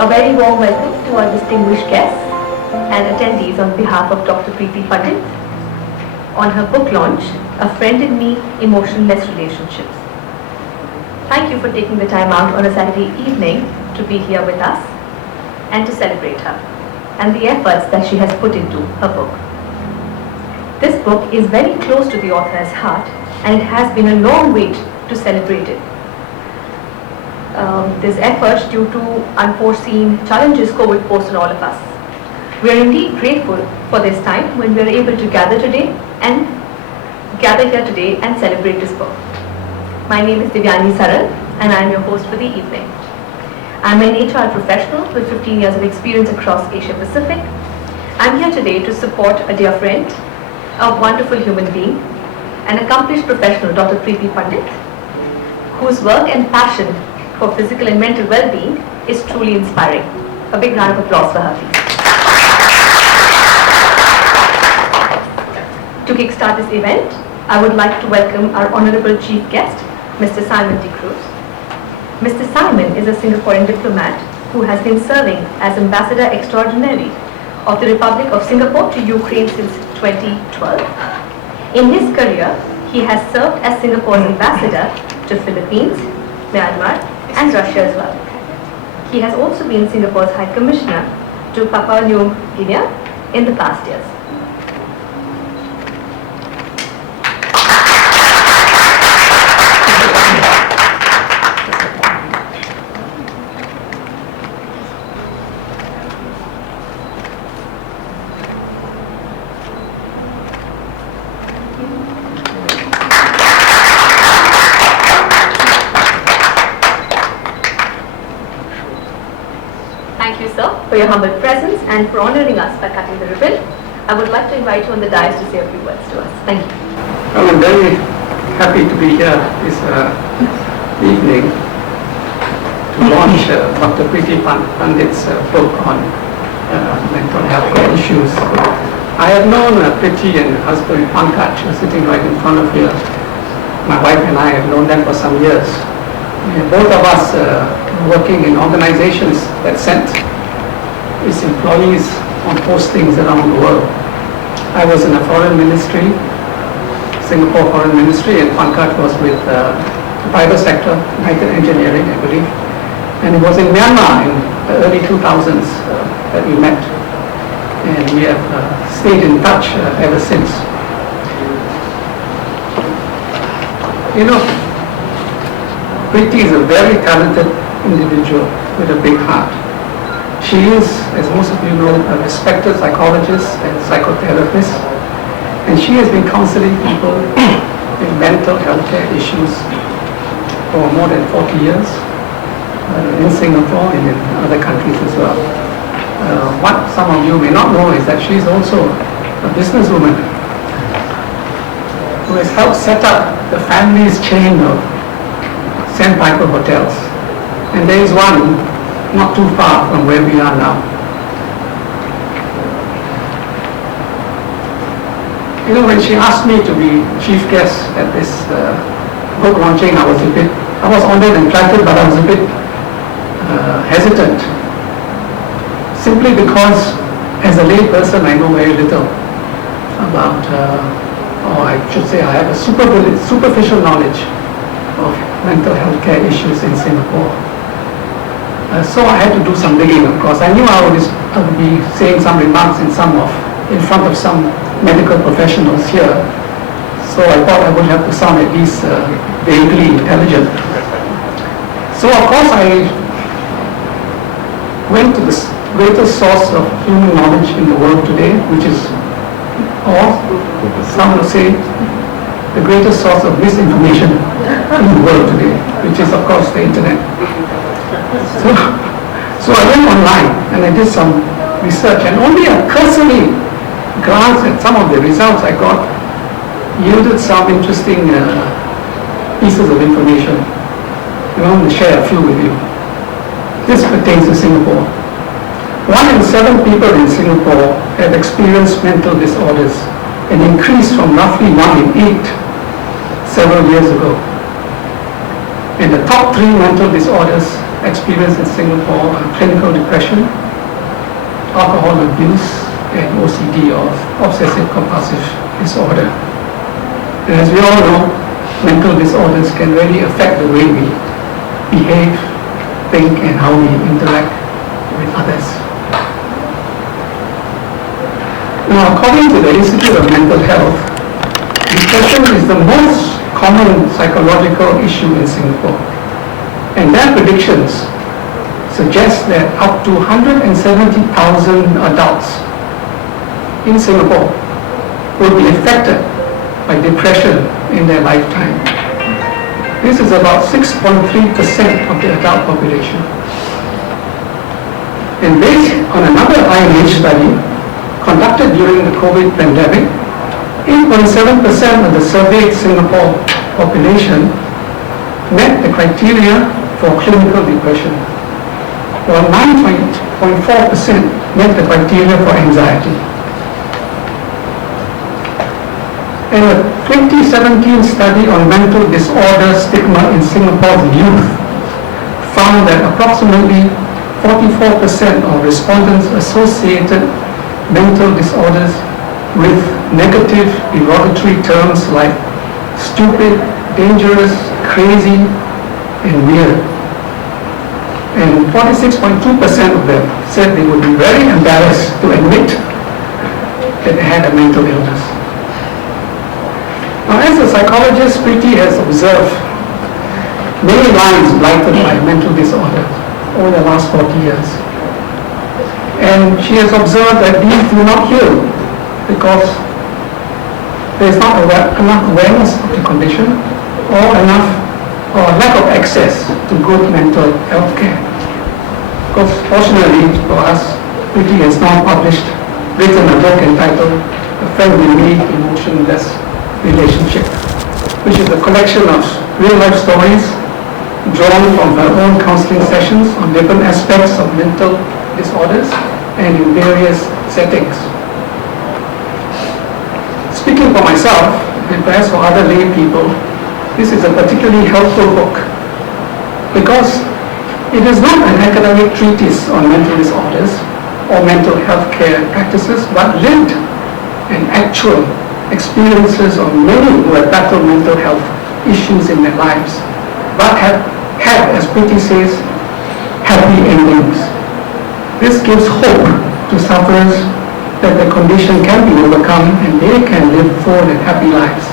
A very warm welcome to our distinguished guests and attendees on behalf of Dr. Preeti Pandit on her book launch, A Friend in Me, Emotionless Relationships. Thank you for taking the time out on a Saturday evening to be here with us and to celebrate her and the efforts that she has put into her book. This book is very close to the author's heart and it has been a long wait to celebrate it. This effort due to unforeseen challenges COVID posed on all of us. We are indeed grateful for this time when we are able to gather here today and celebrate this book. My name is Divyani Saral and I am your host for the evening. I am an HR professional with 15 years of experience across Asia Pacific. I am here today to support a dear friend, a wonderful human being, an accomplished professional, Dr. Preeti Pandit, whose work and passion for physical and mental well-being is truly inspiring. A big round of applause for her, please. To kickstart this event, I would like to welcome our honorable chief guest, Mr. Simon de Cruz. Mr. Simon is a Singaporean diplomat who has been serving as Ambassador Extraordinary of the Republic of Singapore to Ukraine since 2012. In his career, he has served as Singapore's ambassador to Philippines, Myanmar, and Russia as well. He has also been Singapore's High Commissioner to Papua New Guinea in the past years. For your humble presence and for honoring us by cutting the ribbon. I would like to invite you on the dais to say a few words to us. Thank you. I'm very happy to be here this evening to launch Dr. Preeti Pandit's book on mental health issues. I have known Preeti and her husband Pankaj, who are sitting right in front of here. My wife and I have known them for some years. Both of us working in organizations that sent its employees on postings around the world. I was in a foreign ministry, Singapore foreign ministry, and Pankaj was with the private sector, United Engineering, I believe. And it was in Myanmar in the early 2000s that we met. And we have stayed in touch ever since. You know, Preeti is a very talented individual with a big heart. She is, as most of you know, a respected psychologist and psychotherapist, and she has been counseling people in mental health care issues for more than 40 years in Singapore and in other countries as well. What some of you may not know is that she is also a businesswoman who has helped set up the family's chain of Sandpiper hotels, and there is one not too far from where we are now. You know, when she asked me to be chief guest at this book launching, I was honored and flattered, but I was a bit hesitant. Simply because, as a lay person, I know very little about, or I should say I have a superficial knowledge of mental health care issues in Singapore. So I had to do some digging, of course. I knew I would be saying some remarks in front of some medical professionals here. So I thought I would have to sound at least vaguely intelligent. So of course I went to the greatest source of human knowledge in the world today, which is, or some will say, the greatest source of misinformation in the world today, which is of course the internet. So I went online and I did some research, and only a cursory glance at some of the results I got yielded some interesting pieces of information. I want to share a few with you. This pertains to Singapore. 1 in 7 people in Singapore have experienced mental disorders, an increase from roughly 1 in 8 several years ago. And the top 3 mental disorders experienced in Singapore are clinical depression, alcohol abuse, and OCD, or obsessive compulsive disorder. And as we all know, mental disorders can really affect the way we behave, think, and how we interact with others. Now, according to the Institute of Mental Health, depression is the most common psychological issue in Singapore. And their predictions suggest that up to 170,000 adults in Singapore will be affected by depression in their lifetime. This is about 6.3% of the adult population. And based on another IMH study conducted during the COVID pandemic, 8.7% of the surveyed Singapore population met the criteria for clinical depression, while 9.4% met the criteria for anxiety. And a 2017 study on mental disorder stigma in Singapore's youth found that approximately 44% of respondents associated mental disorders with negative derogatory terms like stupid, dangerous, crazy, and weird. And 46.2% of them said they would be very embarrassed to admit that they had a mental illness. Now, as a psychologist, Preeti has observed many lives blighted by mental disorder over the last 40 years. And she has observed that these do not heal because there is not enough awareness of the condition or lack of access to good mental health care. Because fortunately for us, Preeti has now written a book entitled A Friend We Made, Emotionless Relationship, which is a collection of real-life stories drawn from her own counseling sessions on different aspects of mental disorders and in various settings. Speaking for myself, and perhaps for other lay people, this is a particularly helpful book because it is not an academic treatise on mental disorders or mental health care practices, but lived and actual experiences of many who have battled mental health issues in their lives, but have had, as Preeti says, happy endings. This gives hope to sufferers that the condition can be overcome and they can live full and happy lives.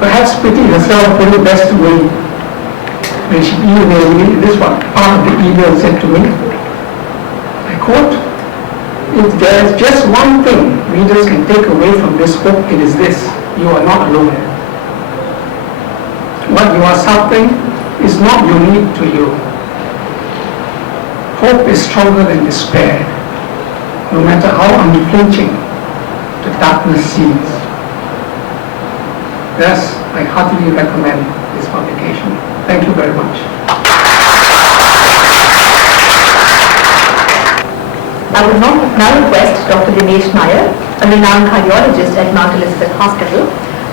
Perhaps Preeti herself put it best when she emailed me. This one, part of the email said to me, I quote, "If there is just one thing readers can take away from this book, it is this: you are not alone. What you are suffering is not unique to you. Hope is stronger than despair, no matter how unflinching the darkness seems." Thus, I heartily recommend this publication. Thank you very much. I would now request Dr. Dinesh Nair, a renowned cardiologist at Mount Elizabeth Hospital,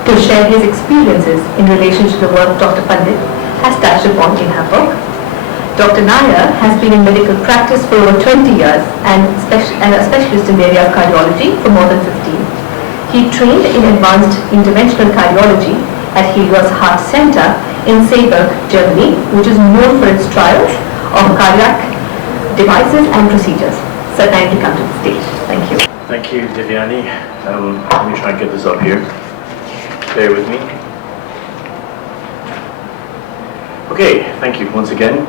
to share his experiences in relation to the work Dr. Pandit has touched upon in her book. Dr. Nair has been in medical practice for over 20 years and a specialist in the area of cardiology for more than 15. He trained in advanced interventional cardiology at Helios Heart Center in Seeberg, Germany, which is known for its trials of cardiac devices and procedures. Sir, kindly come to the stage. Thank you. Thank you, Divyani. Let me try and get this up here. Bear with me. Okay, thank you once again.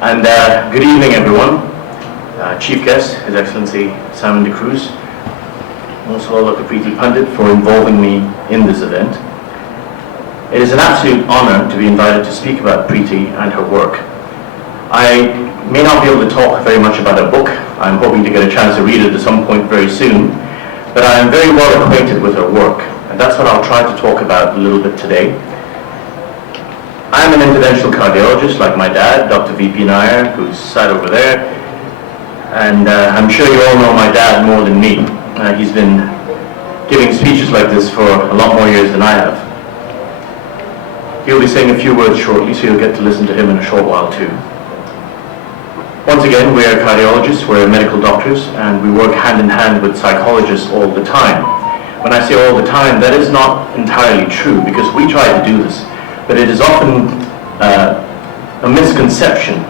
And good evening, everyone. Chief guest, His Excellency Simon de Cruz. Most of all, Dr. Preeti Pandit for involving me in this event. It is an absolute honor to be invited to speak about Preeti and her work. I may not be able to talk very much about her book. I'm hoping to get a chance to read it at some point very soon, but I am very well acquainted with her work, and that's what I'll try to talk about a little bit today. I'm an interventional cardiologist like my dad, Dr. V.P. Nair, who's sat over there, and I'm sure you all know my dad more than me. He's been giving speeches like this for a lot more years than I have. He'll be saying a few words shortly, so you'll get to listen to him in a short while too. Once again, we are cardiologists, we're medical doctors, and we work hand in hand with psychologists all the time. When I say all the time, that is not entirely true, because we try to do this, but it is often a misconception,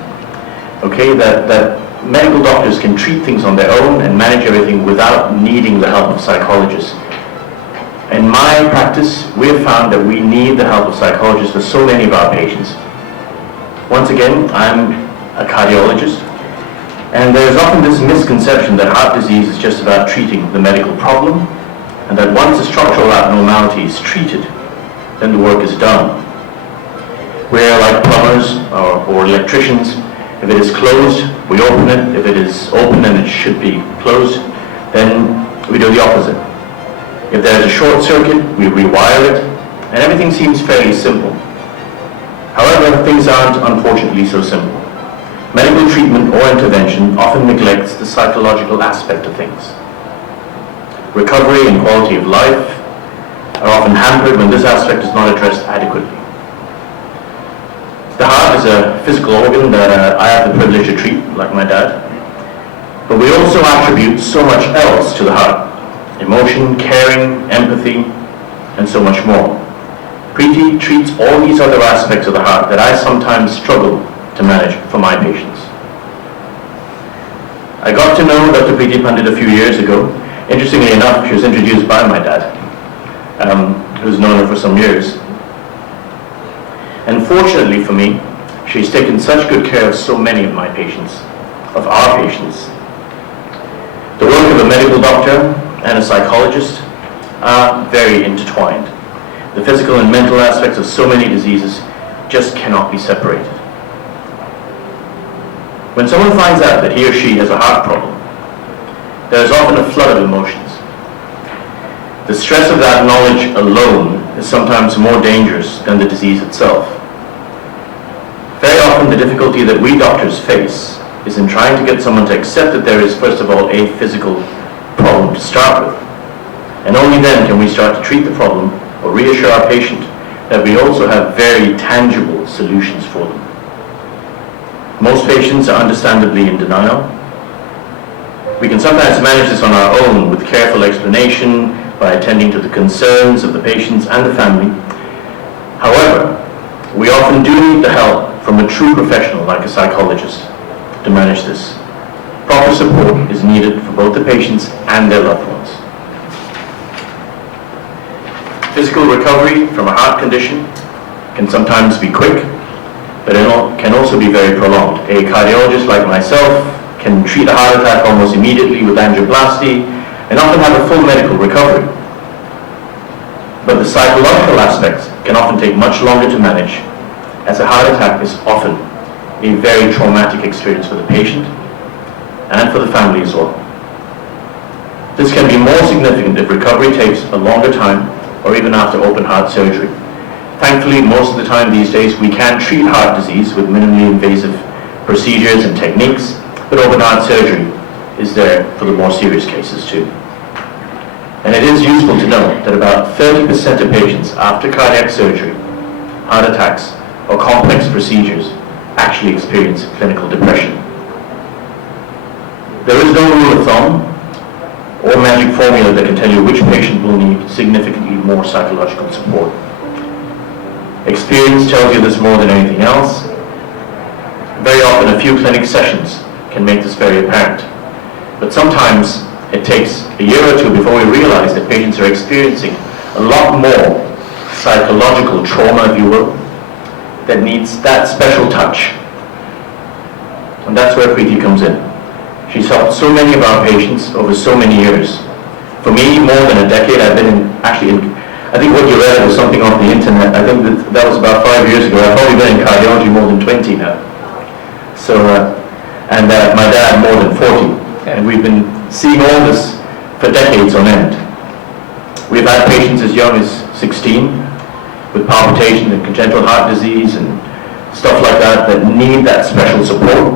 okay, that medical doctors can treat things on their own and manage everything without needing the help of psychologists. In my practice, we have found that we need the help of psychologists for so many of our patients. Once again, I'm a cardiologist, and there's often this misconception that heart disease is just about treating the medical problem, and that once a structural abnormality is treated, then the work is done. We're like plumbers or electricians. If it is closed, we open it. If it is open and it should be closed, then we do the opposite. If there's a short circuit, we rewire it, and everything seems fairly simple. However, things aren't unfortunately so simple. Medical treatment or intervention often neglects the psychological aspect of things. Recovery and quality of life are often hampered when this aspect is not addressed adequately. The heart is a physical organ that I have the privilege to treat, like my dad. But we also attribute so much else to the heart: emotion, caring, empathy, and so much more. Preeti treats all these other aspects of the heart that I sometimes struggle to manage for my patients. I got to know Dr. Preeti Pandit a few years ago. Interestingly enough, she was introduced by my dad, who's known her for some years. And fortunately for me, she's taken such good care of so many of my patients, of our patients. The work of a medical doctor and a psychologist are very intertwined. The physical and mental aspects of so many diseases just cannot be separated. When someone finds out that he or she has a heart problem, there is often a flood of emotions. The stress of that knowledge alone is sometimes more dangerous than the disease itself. Very often the difficulty that we doctors face is in trying to get someone to accept that there is, first of all, a physical problem to start with. And only then can we start to treat the problem or reassure our patient that we also have very tangible solutions for them. Most patients are understandably in denial. We can sometimes manage this on our own with careful explanation by attending to the concerns of the patients and the family. However, we often do need the help from a true professional like a psychologist to manage this. Proper support is needed for both the patients and their loved ones. Physical recovery from a heart condition can sometimes be quick, but it can also be very prolonged. A cardiologist like myself can treat a heart attack almost immediately with angioplasty and often have a full medical recovery. But the psychological aspects can often take much longer to manage, as a heart attack is often a very traumatic experience for the patient and for the family as well. This can be more significant if recovery takes a longer time or even after open heart surgery. Thankfully, most of the time these days we can treat heart disease with minimally invasive procedures and techniques, but open heart surgery is there for the more serious cases too. And it is useful to know that about 30% of patients after cardiac surgery, heart attacks, or complex procedures actually experience clinical depression. There is no rule of thumb or magic formula that can tell you which patient will need significantly more psychological support. Experience tells you this more than anything else. Very often a few clinic sessions can make this very apparent. But sometimes it takes a year or two before we realize that patients are experiencing a lot more psychological trauma, if you will, that needs that special touch. And that's where Preeti comes in. She's helped so many of our patients over so many years. For me, more than a decade. I've been I think what you read was something off the internet. I think that was about 5 years ago. I've probably been in cardiology more than 20 now. So, and my dad more than 40. And we've been seeing all this for decades on end. We've had patients as young as 16 with palpitation and congenital heart disease and stuff like that need that special support,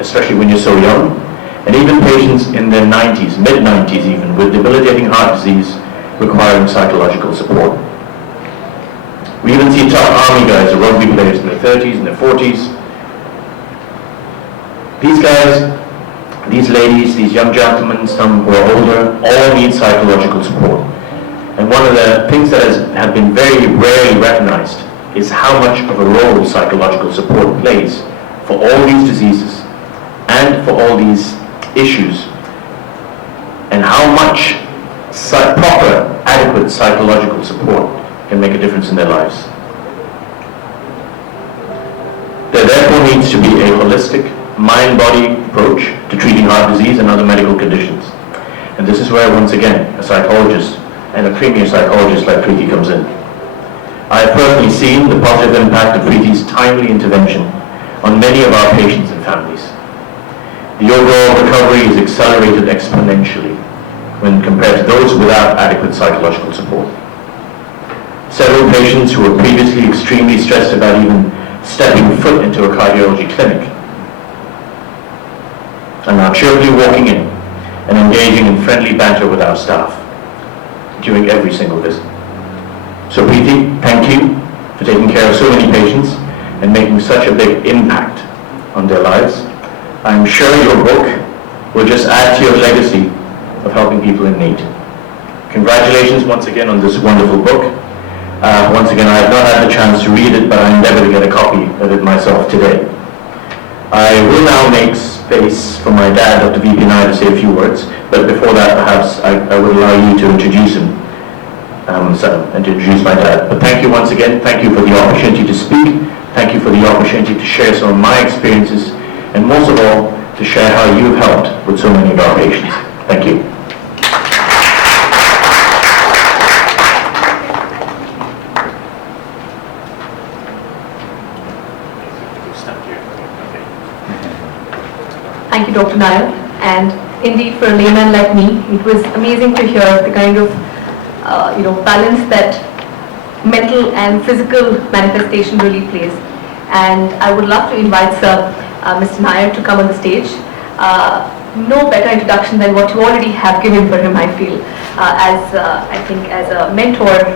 especially when you're so young. And even patients in their 90s, mid-90s even, with debilitating heart disease requiring psychological support. We even see tough army guys or rugby players in their 30s and their 40s These guys, these ladies, these young gentlemen, some who are older, all need psychological support. And one of the things that have been very rarely recognized is how much of a role psychological support plays for all these diseases and for all these issues, and how much proper, adequate psychological support can make a difference in their lives. There therefore needs to be a holistic mind-body approach to treating heart disease and other medical conditions. And this is where, once again, a psychologist and a premier psychologist like Preeti comes in. I have personally seen the positive impact of Preeti's timely intervention on many of our patients and families. The overall recovery is accelerated exponentially when compared to those without adequate psychological support. Several patients who were previously extremely stressed about even stepping foot into a cardiology clinic are now cheerfully walking in and engaging in friendly banter with our staff during every single visit. So Preeti, thank you for taking care of so many patients and making such a big impact on their lives. I'm sure your book will just add to your legacy of helping people in need. Congratulations once again on this wonderful book. Once again, I have not had the chance to read it, but I endeavor to get a copy of it myself today. I will now make space for my dad, Dr. V.P. Nair, to say a few words, but before that, perhaps I would allow you to introduce him, and to introduce my dad. But thank you once again. Thank you for the opportunity to speak. Thank you for the opportunity to share some of my experiences, and most of all, to share how you've helped with so many of our patients. Thank you. Thank you, Dr. Nair. And indeed, for a layman like me, it was amazing to hear the kind of balance that mental and physical manifestation really plays. And I would love to invite Sir, Mr. Nair, to come on the stage. No better introduction than what you already have given for him, I feel, I think as a mentor,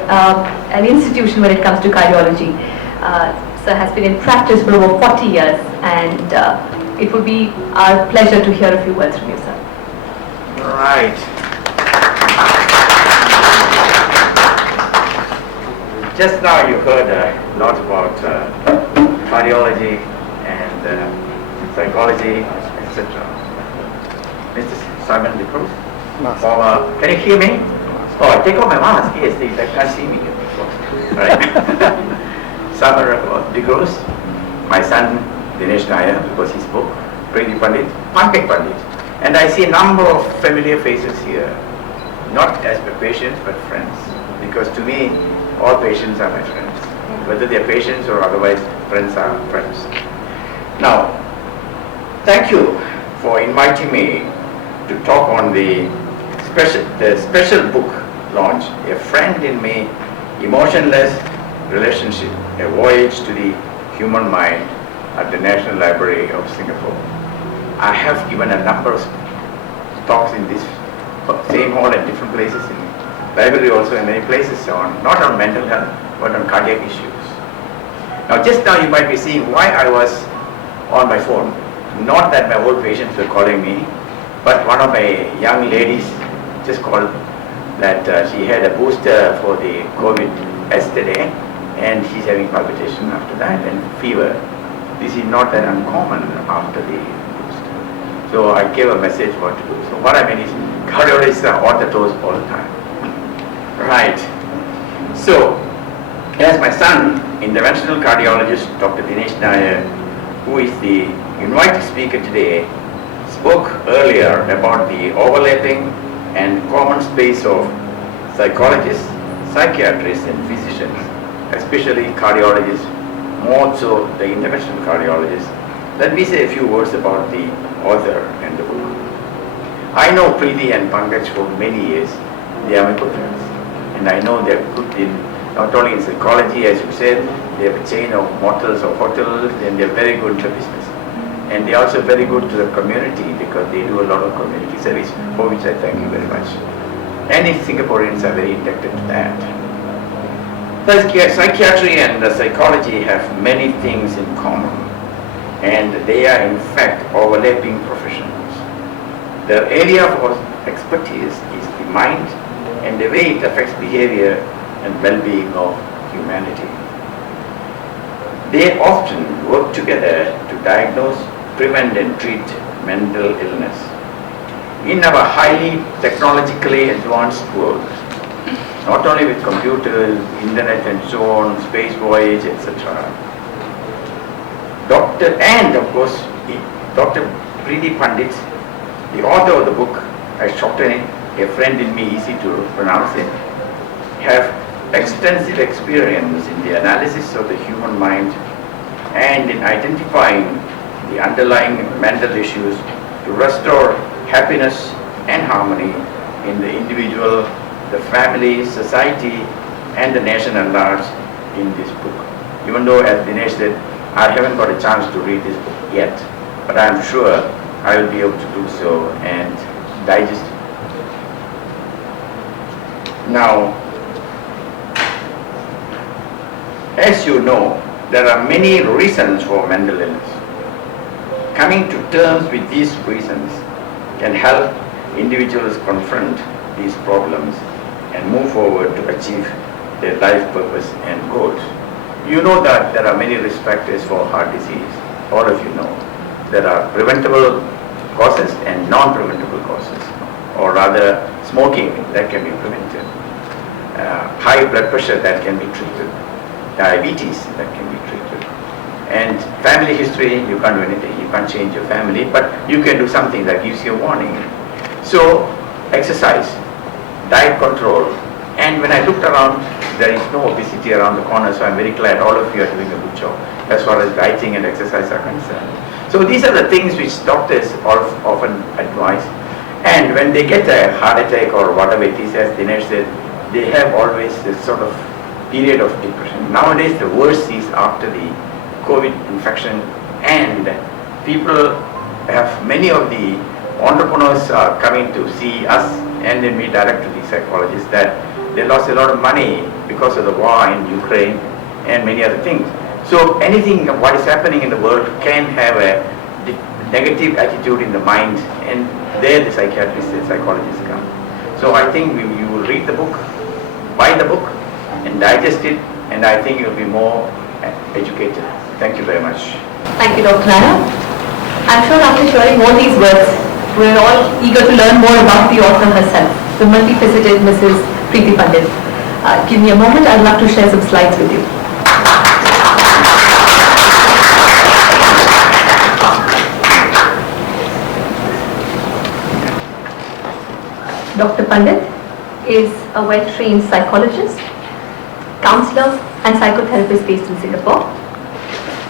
an institution when it comes to cardiology. Sir has been in practice for over 40 years, and it would be our pleasure to hear a few words from you, sir. Right. Just now you heard a lot about cardiology and psychology, etc. Mr. Simon de Cruz? Can you hear me? Oh, I take off my mask. Yes, they can't see me. Right. Simon de Cruz, my son Dinesh Nair, because his book, Preeti Pandit, Pandit. And I see a number of familiar faces here, not as patients but friends, because to me, all patients are my friends. Whether they're patients or otherwise, friends are friends. Now, thank you for inviting me to talk on the special book launch, A Friend in Me, Emotionless Relationship, A Voyage to the Human Mind, at the National Library of Singapore. I have given a number of talks in this same hall at different places, in library also in many places, not on mental health, but on cardiac issues. Now just now you might be seeing why I was on my phone. Not that my old patients were calling me, but one of my young ladies just called that she had a booster for the COVID yesterday, and she's having palpitation after that and fever. This is not that uncommon after the booster. So I gave a message what to do. So what I mean is, cardiologists are on the toes all the time. Right. So, as my son, interventional cardiologist Dr. Dinesh Nair, who is the invited speaker today, spoke earlier about the overlapping and common space of psychologists, psychiatrists and physicians, especially cardiologists, more so the interventional cardiologist. Let me say a few words about the author and the book. I know Preeti and Pankaj for many years. They are my good friends. And I know they're good in, not only in psychology, as you said, they have a chain of motels or hotels, and they're very good to business. And they're also very good to the community because they do a lot of community service, for which I thank you very much. And Singaporeans are very indebted to that. Psychiatry and psychology have many things in common. and they are in fact overlapping professions. The area of expertise is the mind and the way it affects behavior and well-being of humanity. They often work together to diagnose, prevent and treat mental illness. In our highly technologically advanced world, not only with computers, internet and so on, space voyage, etc. Dr. Preeti Pandit, the author of the book, I shorten it, a friend in me, easy to pronounce it, have extensive experience in the analysis of the human mind and in identifying the underlying mental issues to restore happiness and harmony in the individual, the family, society, and the nation at large in this book. Even though, as Dinesh said, I haven't got a chance to read this book yet, but I'm sure I will be able to do so and digest it. Now, as you know, there are many reasons for mental illness. Coming to terms with these reasons can help individuals confront these problems and move forward to achieve their life purpose and goals. You know that there are many risk factors for heart disease. All of you know. There are preventable causes and non-preventable causes, or rather smoking that can be prevented, high blood pressure that can be treated, diabetes that can be treated, and family history, you can't do anything, you can't change your family, but you can do something that gives you a warning. So exercise, diet control, and when I looked around, there is no obesity around the corner, so I'm very glad all of you are doing a good job as far as dieting and exercise are concerned. So these are the things which doctors often advise, and when they get a heart attack or whatever it is, as Dinesh said, they have always this sort of period of depression. Nowadays the worst is after the COVID infection, and people have, many of the entrepreneurs are coming to see us and then we direct to the psychologists that they lost a lot of money because of the war in Ukraine and many other things. So anything what is happening in the world can have a negative attitude in the mind, and there the psychiatrists and psychologists come. So I think you will read the book, buy the book and digest it, and I think you'll be more educated. Thank you very much. Thank you, Dr. Nana. I'm sure after hearing all these words, we're all eager to learn more about the author herself, the multifaceted Mrs. Preeti Pandit. Give me a moment, I'd love to share some slides with you. Dr. Pandit is a well-trained psychologist, counselor and psychotherapist based in Singapore.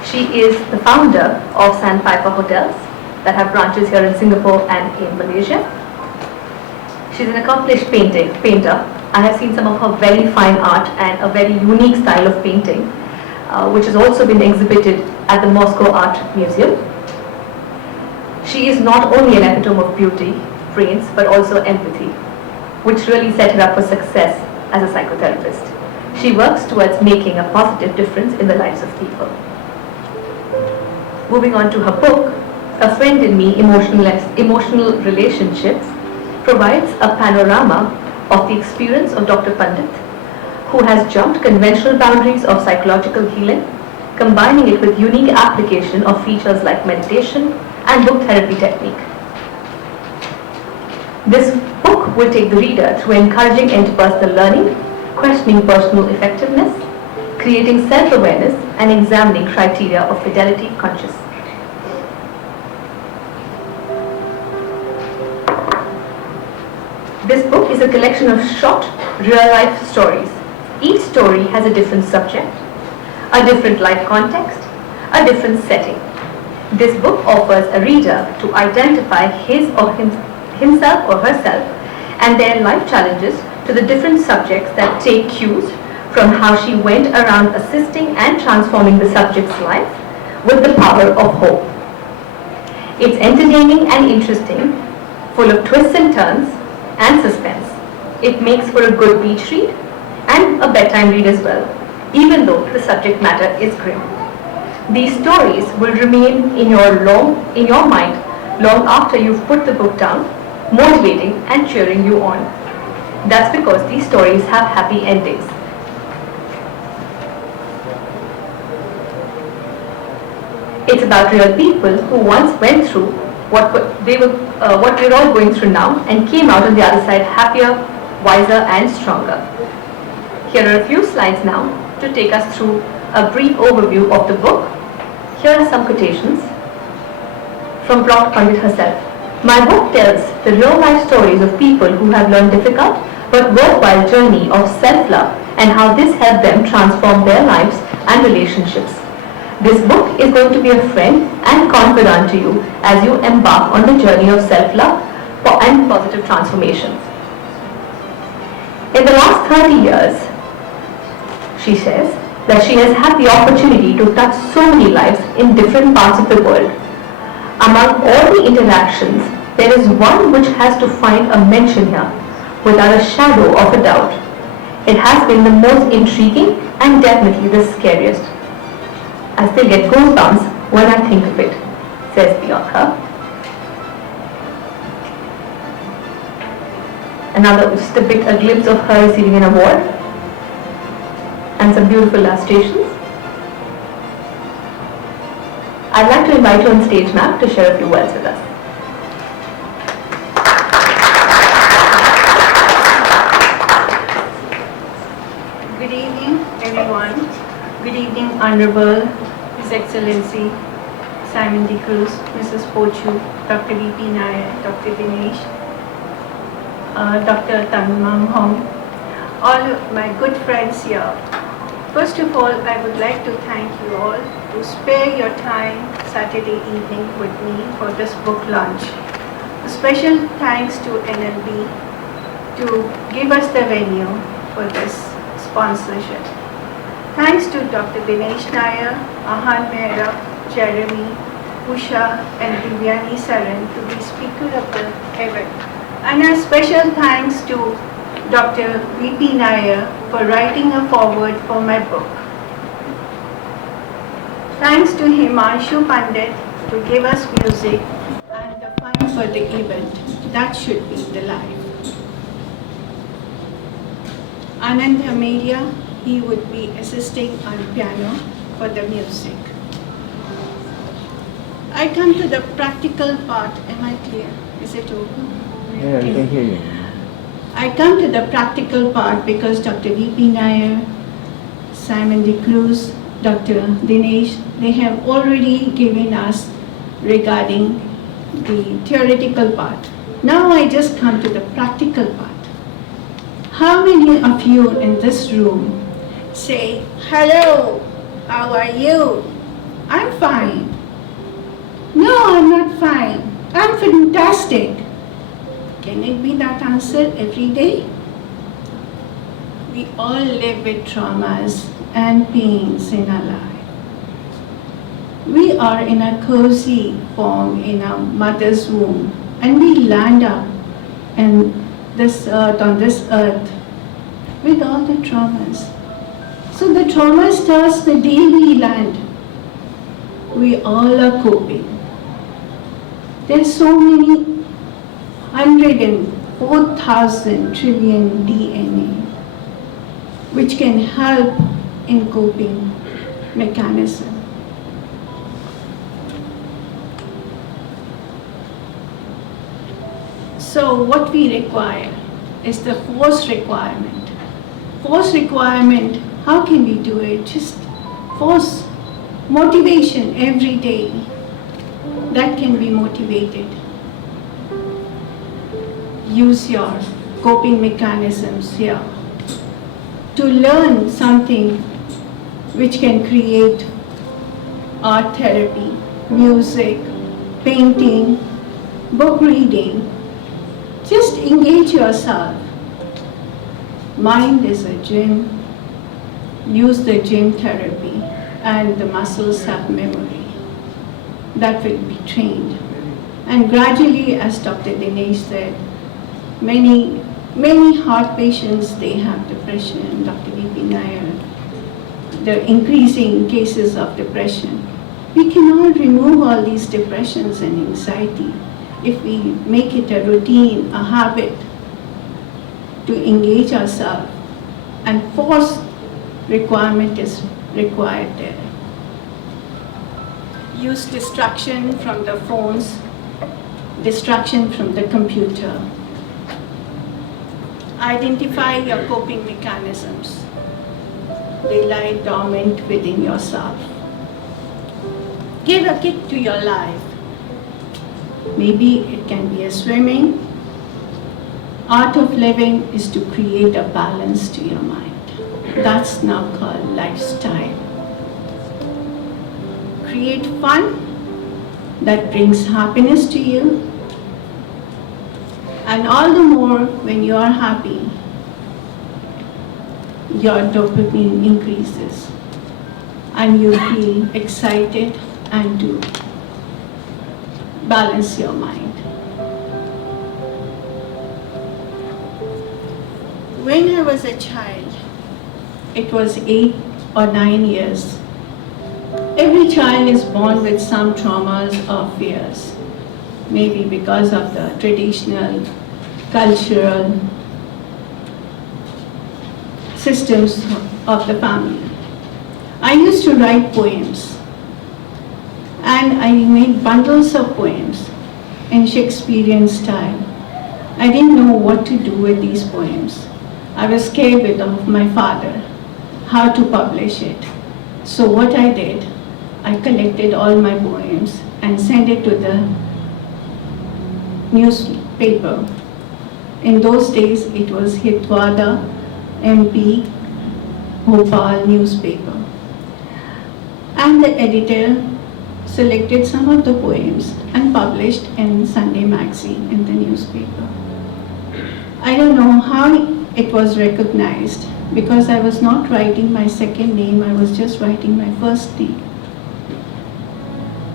She is the founder of Sandpiper Hotels that have branches here in Singapore and in Malaysia. She's an accomplished painter. I have seen some of her very fine art and a very unique style of painting, which has also been exhibited at the Moscow Art Museum. She is not only an epitome of beauty, brains, but also empathy, which really set her up for success as a psychotherapist. She works towards making a positive difference in the lives of people. Moving on to her book, A Friend in Me, Emotional Relationships, provides a panorama of the experience of Dr. Pandit, who has jumped conventional boundaries of psychological healing, combining it with unique application of features like meditation and book therapy technique. This book will take the reader through encouraging interpersonal learning, questioning personal effectiveness, creating self-awareness, and examining criteria of fidelity conscious. This book is a collection of short, real-life stories. Each story has a different subject, a different life context, a different setting. This book offers a reader to identify his or himself or herself and their life challenges to the different subjects that take cues from how she went around assisting and transforming the subject's life with the power of hope. It's entertaining and interesting, full of twists and turns and suspense. It makes for a good beach read and a bedtime read as well, even though the subject matter is grim. These stories will remain in your mind long after you've put the book down, motivating and cheering you on. That's because these stories have happy endings. It's about real people who once went through what we're all going through now and came out on the other side happier, wiser and stronger. Here are a few slides now to take us through a brief overview of the book. Here are some quotations from Preeti Pandit herself. My book tells the real-life stories of people who have learned difficult but worthwhile journey of self-love and how this helped them transform their lives and relationships. This book is going to be a friend and confidant to you as you embark on the journey of self-love and positive transformation. In the last 30 years, she says that she has had the opportunity to touch so many lives in different parts of the world. Among all the interactions, there is one which has to find a mention here, without a shadow of a doubt. It has been the most intriguing and definitely the scariest. I still get goosebumps when I think of it, says the author. Just a glimpse of her receiving an award and some beautiful illustrations. I'd like to invite you on stage now to share a few words with us. Good evening, everyone. Good evening, Honorable His Excellency Simon D. Cruz, Mrs. Pochu, Dr. V.P. Nair, Dr. Dinesh, Dr. Tanmam Hong, all my good friends here. First of all, I would like to thank you all to spare your time Saturday evening with me for this book launch. A special thanks to NLB to give us the venue for this sponsorship. Thanks to Dr. Dinesh Nair, Ahan Mehra, Jeremy, Usha and Divyani Saran to be speaker of the event. And a special thanks to Dr. V.P. Nair for writing a foreword for my book. Thanks to Himanshu Pandit to give us music and the fund for the event. That should be the life. Anand Amelia, he would be assisting on piano for the music. I come to the practical part. Am I clear? Is it over? Yeah, I can hear you. I come to the practical part because Dr. V.P. Nair, Simon D. Cruz, Dr. Dinesh, they have already given us regarding the theoretical part. Now I just come to the practical part. How many of you in this room say, hello, how are you? I'm fine. No, I'm not fine. I'm fantastic. Can it be that answer every day? We all live with traumas and pains in our life. We are in a cozy form in our mother's womb and we land up on this earth with all the traumas. So the trauma starts the day we land. We all are coping. There's so many 104,000 trillion DNA which can help in coping mechanism. So what we require is the force requirement. Force requirement, how can we do it? Just force, motivation every day. That can be motivated. Use your coping mechanisms here to learn something which can create art therapy, music, painting, book reading. Just engage yourself. Mind is a gym. Use the gym therapy and the muscles have memory. That will be trained. And gradually, as Dr. Dinesh said, many heart patients, they have depression. Dr. V.P. Nair, the increasing cases of depression. We cannot remove all these depressions and anxiety if we make it a routine, a habit to engage ourselves, and force requirement is required there. Use distraction from the phones, distraction from the computer. Identify your coping mechanisms. They lie dormant within yourself. Give a kick to your life. Maybe it can be a swimming. Art of living is to create a balance to your mind. That's now called lifestyle. Create fun that brings happiness to you. And all the more when you are happy, your dopamine increases and you feel excited and to balance your mind. When I was a child, it was 8 or 9 years. Every child is born with some traumas or fears, maybe because of the traditional, cultural systems of the family. I used to write poems, and I made bundles of poems in Shakespearean style. I didn't know what to do with these poems. I was scared of my father, how to publish it. So what I did, I collected all my poems and sent it to the newspaper. In those days, it was Hitwada MP Bhopal newspaper. And the editor selected some of the poems and published in Sunday magazine in the newspaper. I don't know how it was recognized because I was not writing my second name, I was just writing my first name.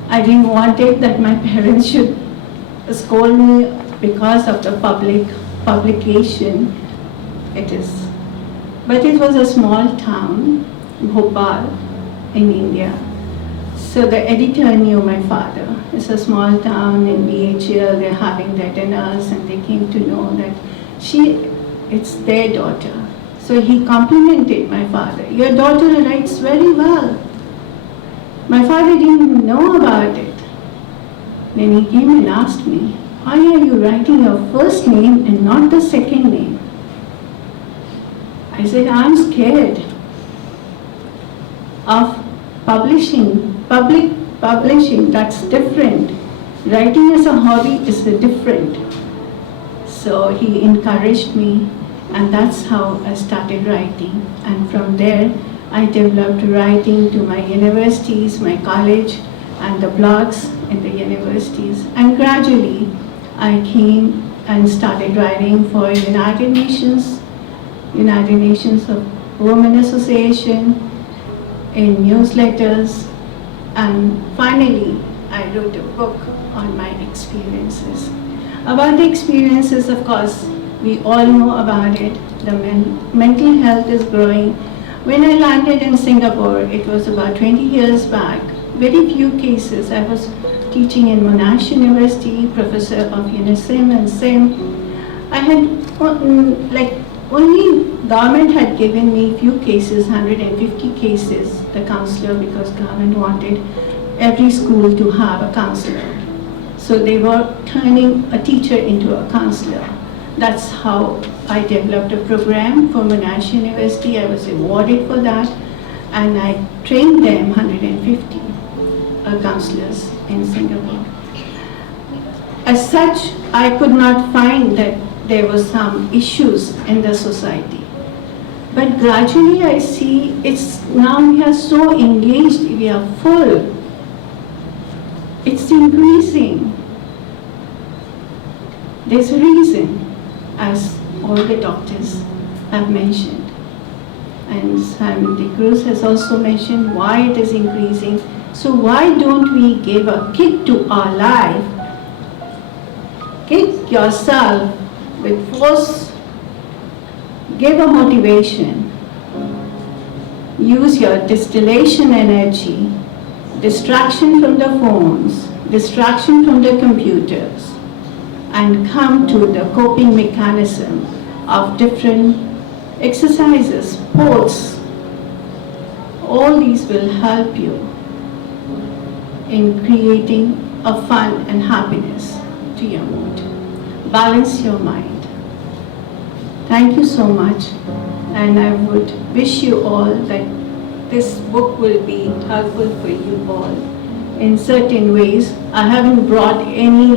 I didn't want it that my parents should scold me because of the publication it is. But it was a small town, Bhopal, in India. So the editor knew my father. It's a small town in BHL, they're having their dinners and they came to know that it's their daughter. So he complimented my father. Your daughter writes very well. My father didn't know about it. Then he came and asked me, why are you writing your first name and not the second name? I said, I'm scared of publishing, public publishing, that's different. Writing as a hobby is different. So he encouraged me, and that's how I started writing. And from there, I developed writing to my universities, my college, and the blogs in the universities. And gradually, I came and started writing for United Nations of Women Association, in newsletters, and finally, I wrote a book on my experiences. About the experiences, of course, we all know about it. The mental health is growing. When I landed in Singapore, it was about 20 years back. Very few cases. I was teaching in Monash University, professor of UNISEM and SIM. I had, only government had given me few cases, 150 cases, the counselor, because government wanted every school to have a counselor. So they were turning a teacher into a counselor. That's how I developed a program for Monash University. I was awarded for that, and I trained them 150 counselors in Singapore. As such, I could not find that there were some issues in the society. But gradually I see now we are so engaged, we are full. It's increasing. There's a reason, as all the doctors have mentioned. And Simon de Cruz has also mentioned why it is increasing. So why don't we give a kick to our life? Kick yourself with force, give a motivation, use your distillation energy, distraction from the phones, distraction from the computers, and come to the coping mechanism of different exercises, sports. All these will help you in creating a fun and happiness to your mood. Balance your mind. Thank you so much, and I would wish you all that this book will be helpful for you all in certain ways. I haven't brought any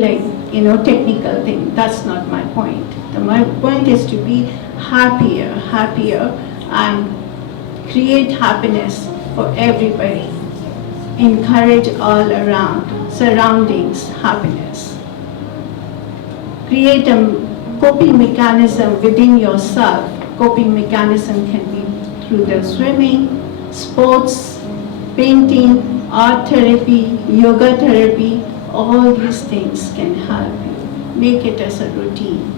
technical thing. That's not my point. My point is to be happier, and create happiness for everybody. Encourage all around, surroundings, happiness. Create a coping mechanism within yourself. Coping mechanism can be through the swimming, sports, painting, art therapy, yoga therapy. All these things can help you. Make it as a routine,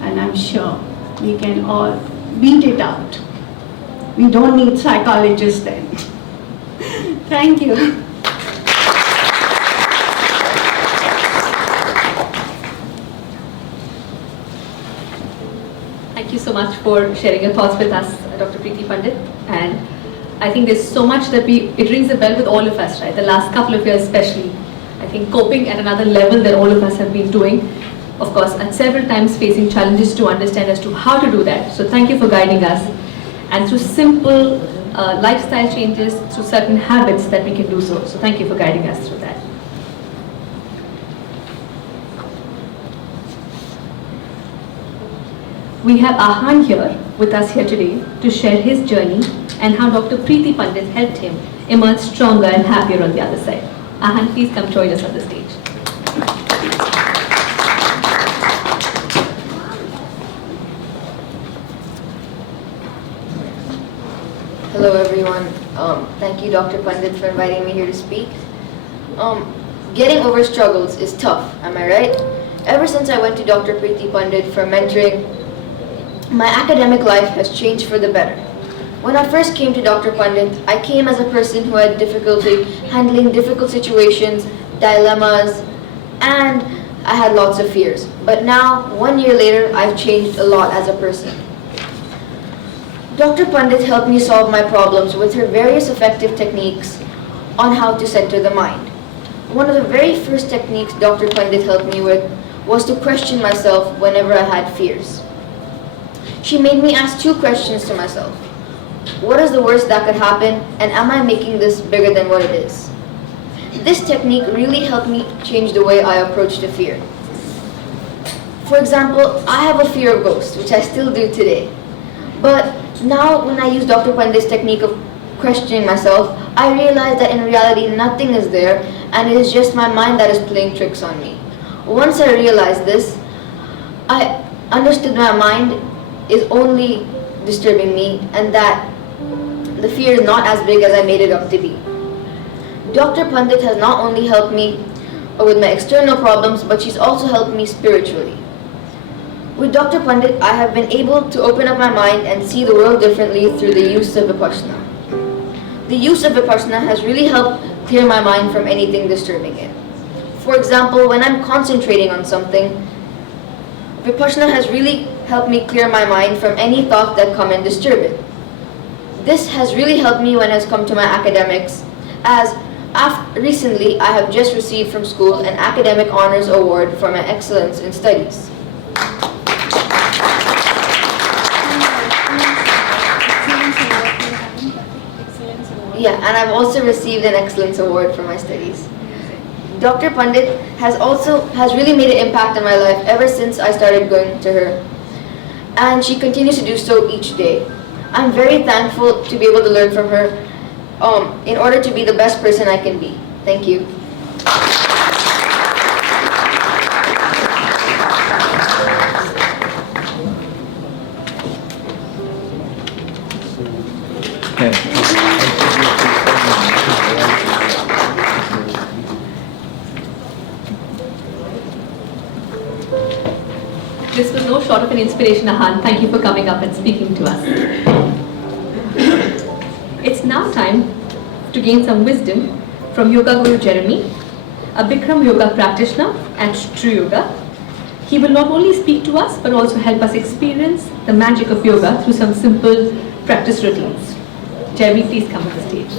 and I'm sure we can all beat it out. We don't need psychologists then. Thank you. Thank you so much for sharing your thoughts with us, Dr. Preeti Pandit. And I think there's so much that it rings a bell with all of us, right? The last couple of years especially. I think coping at another level that all of us have been doing. Of course, at several times facing challenges to understand as to how to do that. So thank you for guiding us. And through simple lifestyle changes, through certain habits that we can do so. So thank you for guiding us through that. We have Ahan here with us here today to share his journey and how Dr. Preeti Pandit helped him emerge stronger and happier on the other side. Ahan, please come join us on the stage. Hello everyone. Thank you Dr. Pandit for inviting me here to speak. Getting over struggles is tough, am I right? Ever since I went to Dr. Preeti Pandit for mentoring, my academic life has changed for the better. When I first came to Dr. Pandit, I came as a person who had difficulty handling difficult situations, dilemmas, and I had lots of fears. But now, 1 year later, I've changed a lot as a person. Dr. Pandit helped me solve my problems with her various effective techniques on how to center the mind. One of the very first techniques Dr. Pandit helped me with was to question myself whenever I had fears. She made me ask 2 questions to myself. What is the worst that could happen, and am I making this bigger than what it is? This technique really helped me change the way I approach the fear. For example, I have a fear of ghosts, which I still do today. But now when I use Dr. Pandit's technique of questioning myself, I realize that in reality nothing is there, and it is just my mind that is playing tricks on me. Once I realized this, I understood my mind is only disturbing me, and that the fear is not as big as I made it up to be. Dr. Pandit has not only helped me with my external problems, but she's also helped me spiritually. With Dr. Pandit, I have been able to open up my mind and see the world differently through the use of Vipassana. The use of Vipassana has really helped clear my mind from anything disturbing it. For example, when I'm concentrating on something, Vipassana has really helped me clear my mind from any thought that come and disturb it. This has really helped me when it has come to my academics, as recently I have just received from school an academic honors award for my excellence in studies. Yeah, and I've also received an excellence award for my studies. Dr. Pandit has really made an impact on my life ever since I started going to her, and she continues to do so each day. I'm very thankful to be able to learn from her in order to be the best person I can be. Thank you. This was no short of an inspiration, Ahan. Thank you for coming up and speaking to us. It's now time to gain some wisdom from Yoga Guru Jeremy, a Bikram yoga practitioner at True Yoga. He will not only speak to us but also help us experience the magic of yoga through some simple practice routines. Jeremy, please come to the stage.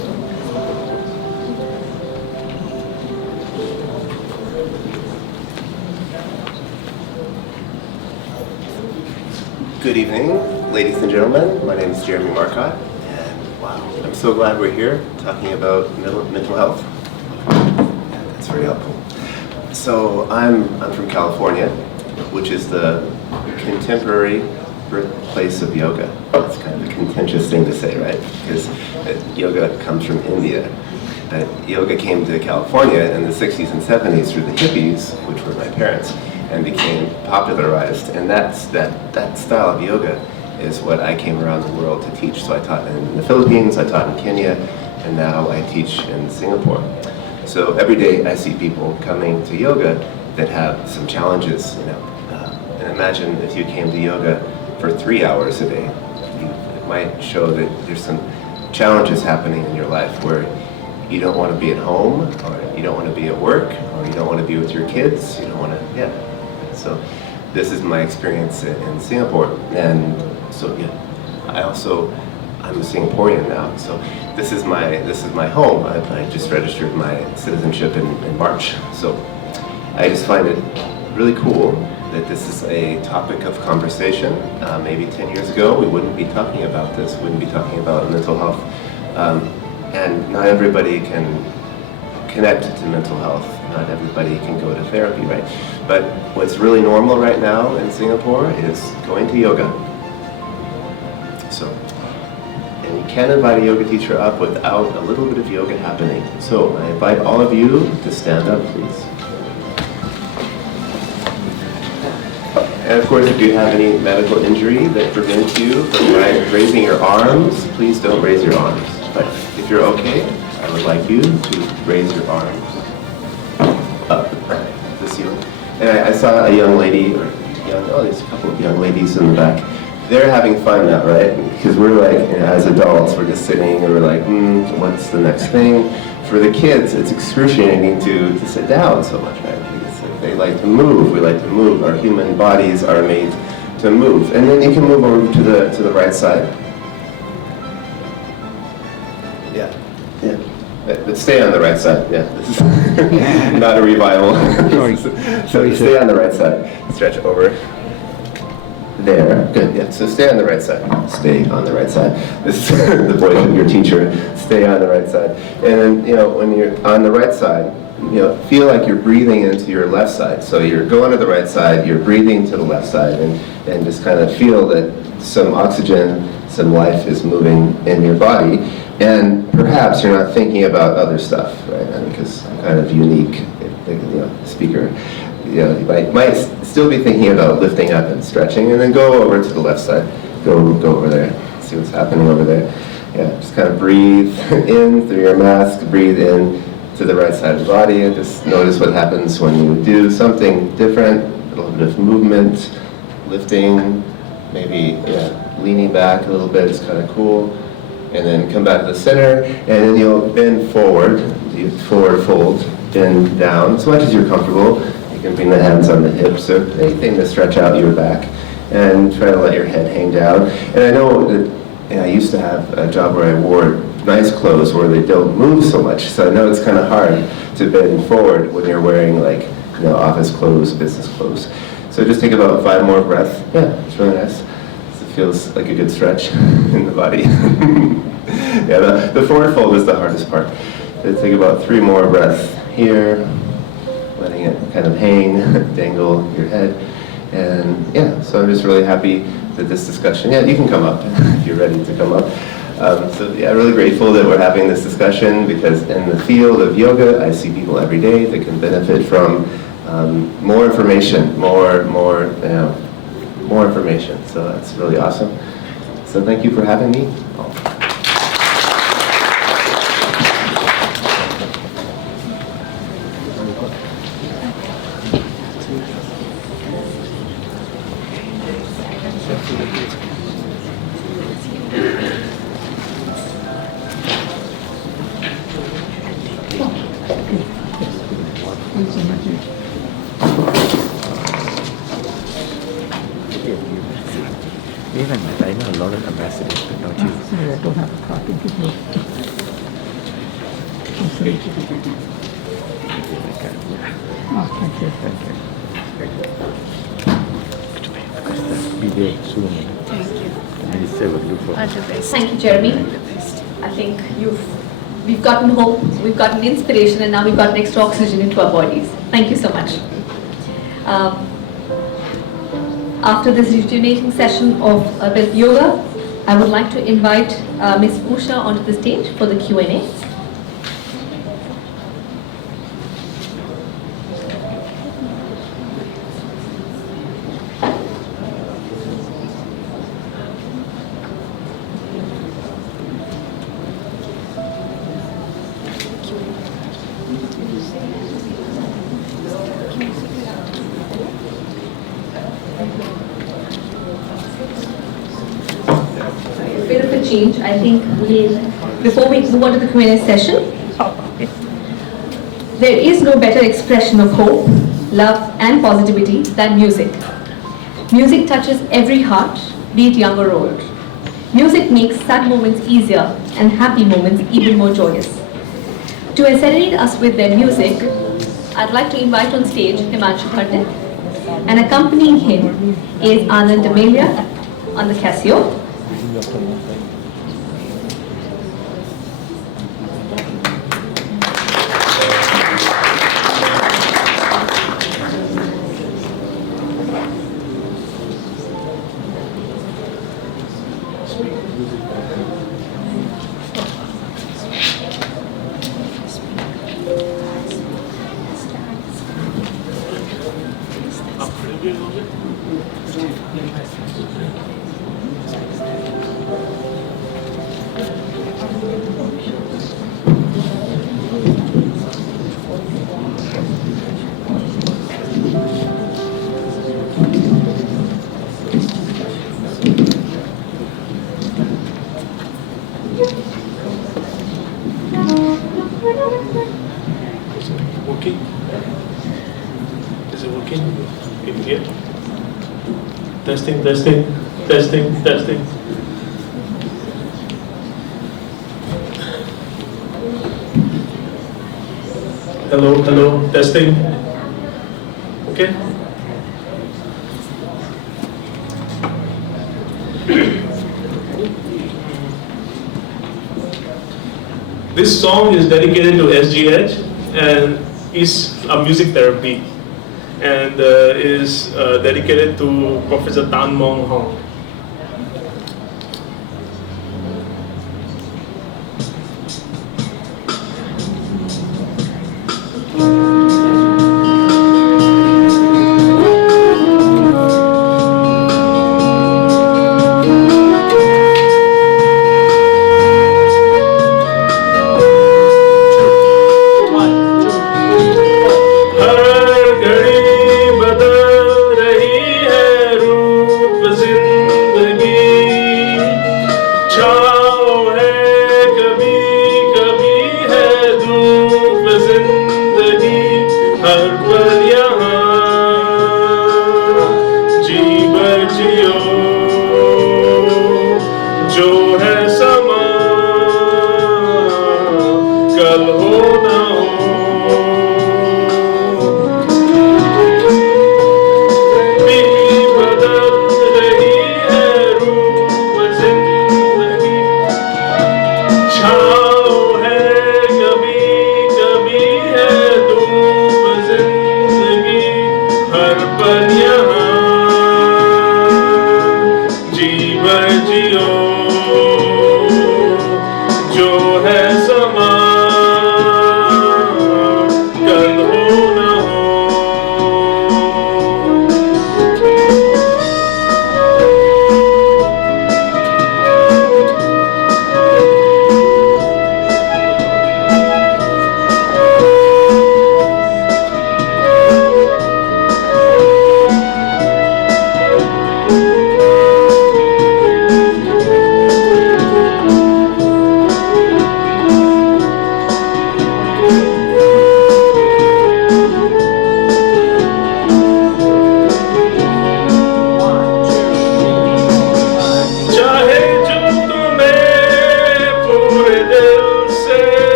Good evening, ladies and gentlemen. My name is Jeremy Marcotte, and wow, I'm so glad we're here talking about mental health. Yeah, that's very helpful. So I'm from California, which is the contemporary birthplace of yoga. That's kind of a contentious thing to say, right? Because yoga comes from India. But yoga came to California in the 60s and 70s through the hippies, which were my parents, and became popularized. And that style of yoga is what I came around the world to teach. So I taught in the Philippines, I taught in Kenya, and now I teach in Singapore. So every day I see people coming to yoga that have some challenges, and imagine if you came to yoga for 3 hours a day. It might show that there's some challenges happening in your life where you don't want to be at home, or you don't want to be at work, or you don't want to be with your kids, you don't want to, So this is my experience in Singapore. And so I'm a Singaporean now, so this is my home. I just registered my citizenship in March. So I just find it really cool that this is a topic of conversation. Maybe 10 years ago, we wouldn't be talking about this, wouldn't be talking about mental health. And not everybody can connect to mental health. Not everybody can go to therapy, right? But what's really normal right now in Singapore is going to yoga. So, and you can't invite a yoga teacher up without a little bit of yoga happening. So I invite all of you to stand up, please. And of course, if you have any medical injury that prevents you from raising your arms, please don't raise your arms. But if you're okay, I would like you to raise your arms up to the ceiling. And I saw a young lady, there's a couple of young ladies in the back. They're having fun now, right? Because we're like, as adults, we're just sitting and we're like, what's the next thing? For the kids, it's excruciating to sit down so much, right? They like to move, we like to move. Our human bodies are made to move. And then you can move over to the right side. Yeah. But stay on the right side, this is not a revival. So stay on the right side. Stretch over. There, good, so stay on the right side. Stay on the right side. This is the voice of your teacher. Stay on the right side. And then, when you're on the right side, feel like you're breathing into your left side. So you're going to the right side, you're breathing to the left side, and just kind of feel that some oxygen, some life is moving in your body. And perhaps you're not thinking about other stuff, right? Because I'm kind of unique, speaker. You might still be thinking about lifting up and stretching, and then go over to the left side. Go over there. See what's happening over there. Just kind of breathe in through your mask. Breathe in to the right side of the body, and just notice what happens when you do something different. A little bit of movement, lifting, maybe leaning back a little bit is kind of cool. And then come back to the center, and then you'll bend forward. You forward fold, bend down as much as you're comfortable. You can bring the hands on the hips or anything to stretch out your back, and try to let your head hang down. And I know that I used to have a job where I wore nice clothes where they don't move so much. So I know it's kind of hard to bend forward when you're wearing office clothes, business clothes. So just take about 5 more breaths. It's really nice. It feels like a good stretch in the body. The forward fold is the hardest part. So take about 3 more breaths here, letting it kind of hang, dangle your head. And so I'm just really happy that this discussion, you can come up if you're ready to come up. Really grateful that we're having this discussion, because in the field of yoga, I see people every day that can benefit from more information, more information. So that's really awesome. So thank you for having me. Thank you, Jeremy. I think we've gotten hope, we've gotten inspiration, and now we've gotten extra oxygen into our bodies. Thank you so much. After this rejuvenating session of breath yoga, I would like to invite Ms. Usha onto the stage for the Q&A. Bit of a change. I think before we move on to the Q&A session, there is no better expression of hope, love and positivity than music. Music touches every heart, be it young or old. Music makes sad moments easier and happy moments even more joyous. To serenade us with their music, I'd like to invite on stage Himanshu Pandit, and accompanying him is Anand Amelia on the Casio. Working? Is it working? Can you hear? Testing, testing, testing, testing. Hello, hello, testing. Okay? This song is dedicated to SGH and is a music therapy and is dedicated to Professor Tan Mong Hong.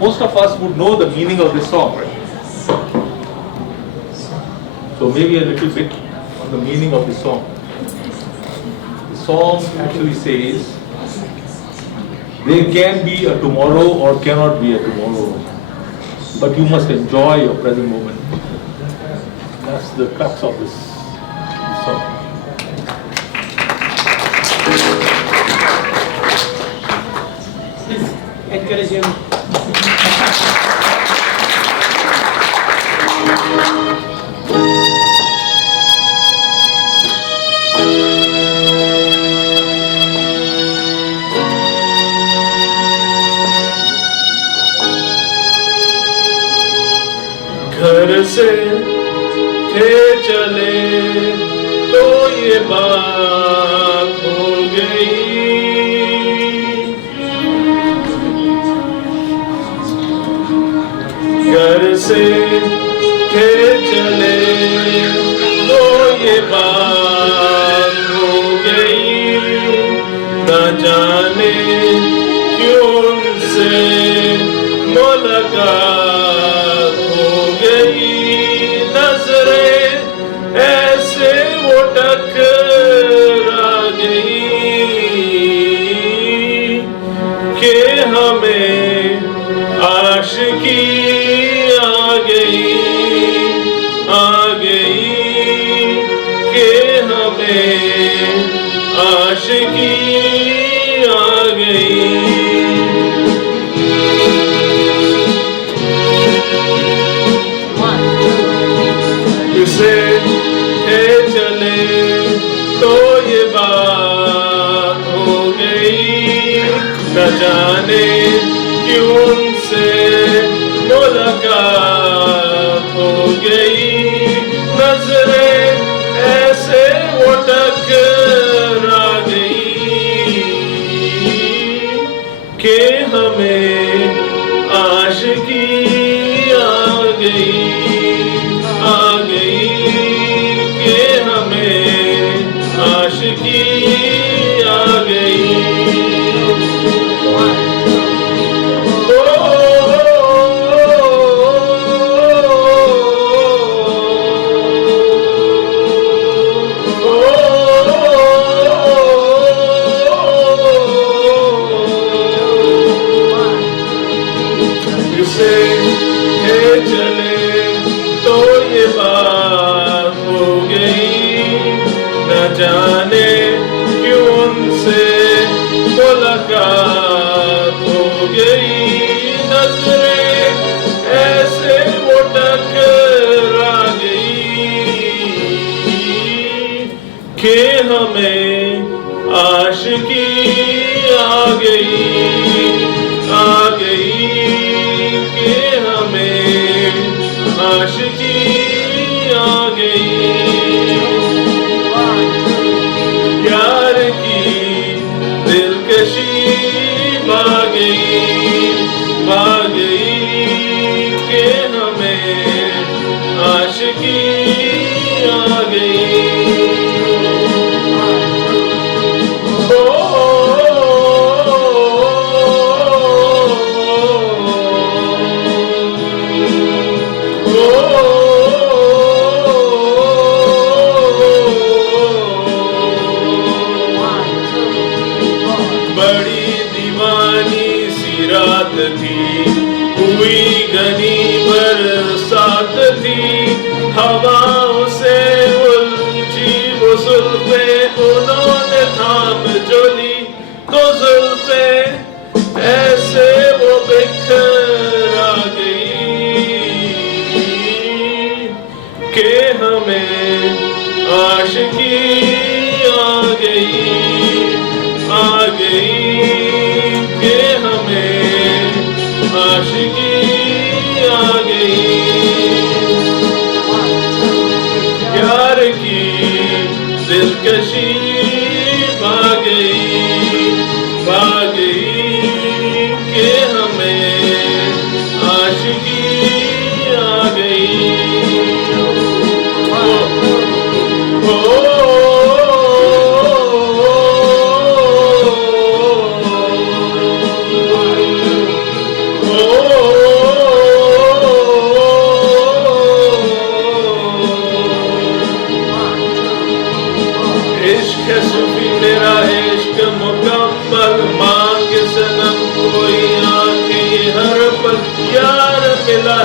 Most of us would know the meaning of this song, right? So maybe a little bit on the meaning of this song. The song actually says, there can be a tomorrow or cannot be a tomorrow, but you must enjoy your present moment. That's the crux of this song. Please encourage him. घर से थे चले तो ये बात हो गई, घर से थे चले तो ये बात हो गई, न जाने क्यों उनसे मुलाकात ऐसे वो टकरा गई कि हमें आशिकी आ गई कि हमें आशिकी आ गई। से थे चले तो ये बात हो गई, न जाने क्यों उनसे मुलाकात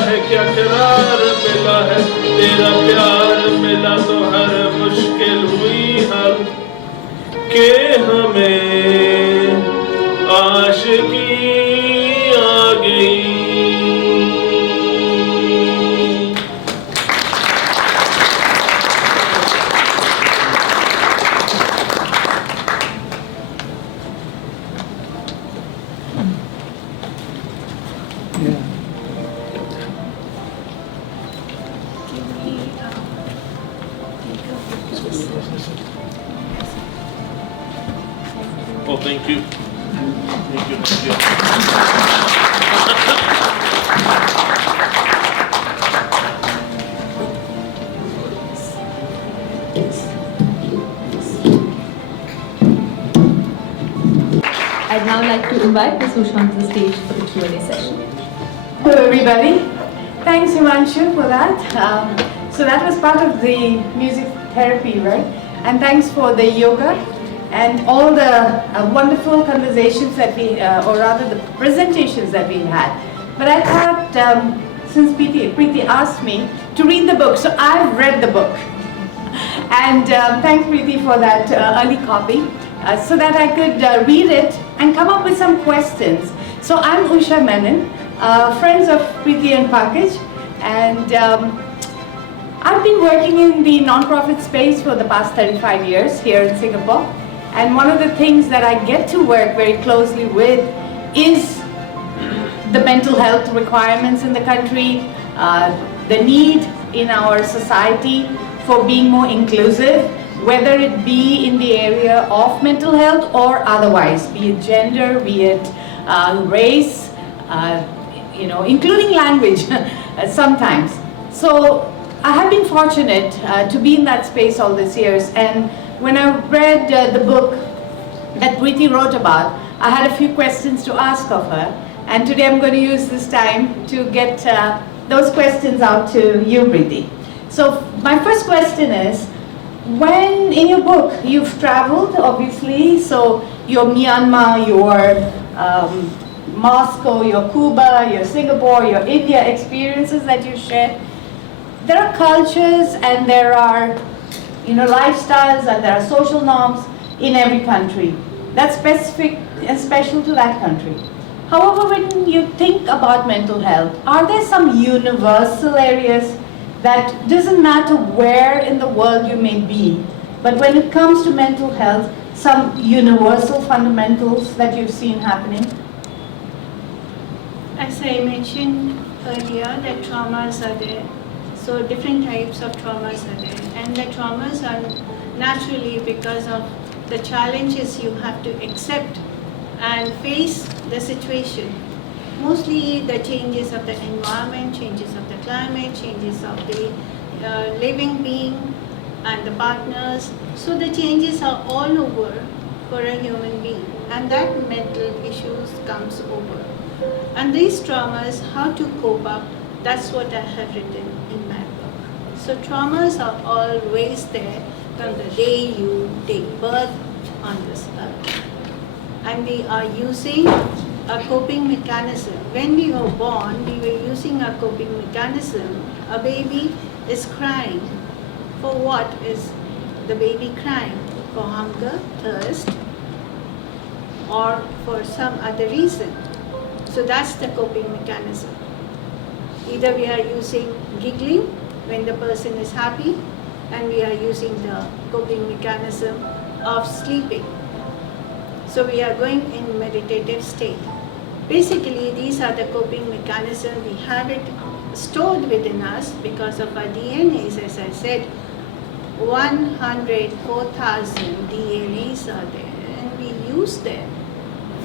है क्या करार मिला है तेरा प्यार मिला तो हर मुश्किल हुई हल के हमें आशिकी आ गई. Oh, thank you. Thank you. Thank you. I'd now like to invite Ms. Usha to the stage for the Q&A session. Hello everybody. Thanks Himanshu for that. So that was part of the music therapy, right? And thanks for the yoga and all the wonderful conversations that we, or rather the presentations that we had. But I thought, since Preeti asked me to read the book, so I've read the book. And thanks Preeti for that early copy, so that I could read it and come up with some questions. So I'm Usha Menon, friends of Preeti and Pankaj, and I've been working in the non-profit space for the past 35 years here in Singapore. And one of the things that I get to work very closely with is the mental health requirements in the country, the need in our society for being more inclusive, whether it be in the area of mental health or otherwise, be it gender, be it race, including language sometimes. So I have been fortunate to be in that space all these years, and when I read the book that Preeti wrote about, I had a few questions to ask of her, and today I'm going to use this time to get those questions out to you, Preeti. So my first question is, when in your book you've traveled, obviously, so your Myanmar, your Moscow, your Cuba, your Singapore, your India experiences that you shared, there are cultures and there are lifestyles and there are social norms in every country that's specific and special to that country. However, when you think about mental health, are there some universal areas that doesn't matter where in the world you may be, but when it comes to mental health, some universal fundamentals that you've seen happening? As I mentioned earlier, that traumas are there. So different types of traumas are there. And the traumas are naturally because of the challenges you have to accept and face the situation. Mostly the changes of the environment, changes of the climate, changes of the living being and the partners. So the changes are all over for a human being, and that mental issues comes over. And these traumas, how to cope up, that's what I have written in my book. So traumas are always there from the day you take birth on this earth. And we are using a coping mechanism. When we were born, we were using a coping mechanism. A baby is crying. For what is the baby crying? For hunger, thirst, or for some other reason. So that's the coping mechanism. Either we are using giggling when the person is happy, and we are using the coping mechanism of sleeping. So we are going in meditative state. Basically, these are the coping mechanisms. We have it stored within us because of our DNAs. As I said, 104,000 DNAs are there, and we use them.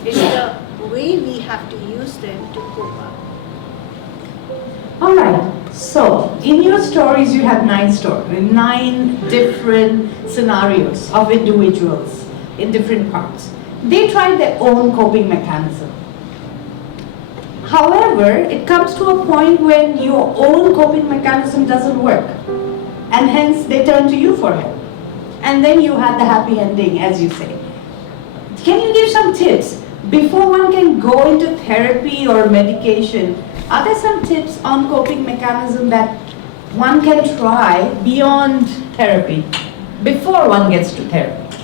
It's the way we have to use them to cope up. All right, so in your stories you have 9 different scenarios of individuals in different parts. They try their own coping mechanism. However, it comes to a point when your own coping mechanism doesn't work, and hence they turn to you for help. And then you have the happy ending, as you say. Can you give some tips before one can go into therapy or medication? Are there some tips on coping mechanism that one can try beyond therapy, before one gets to therapy?